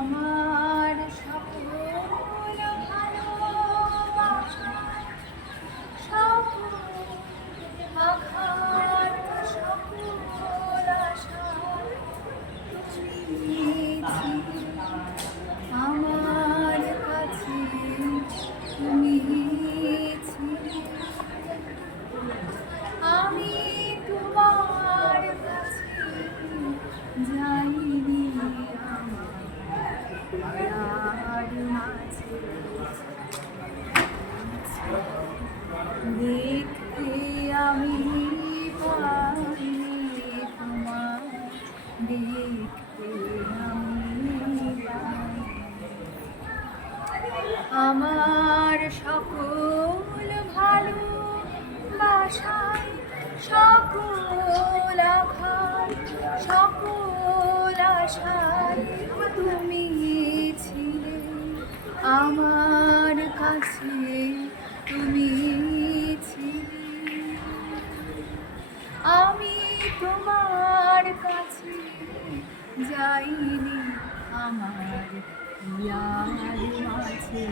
আমার সকল ভালোবাসা, সকল আঘাত, সকল আশা তুমি ছিলে আমার কাছে, তুমি ছিলে। আমি তোমার কাছে যাইনি আমার মাঝে, দেখতে আমি পাইনি তোমার, দেখতে আমি পাইনি। আমার সকল ভালোবাসায়, সকল আঘাত, সকল আশায় তুমি ছিলে আমার কাছে, তুমি ছিলে। আমি তোমার কাছে যাইনি আমার হিয়ার মাঝে।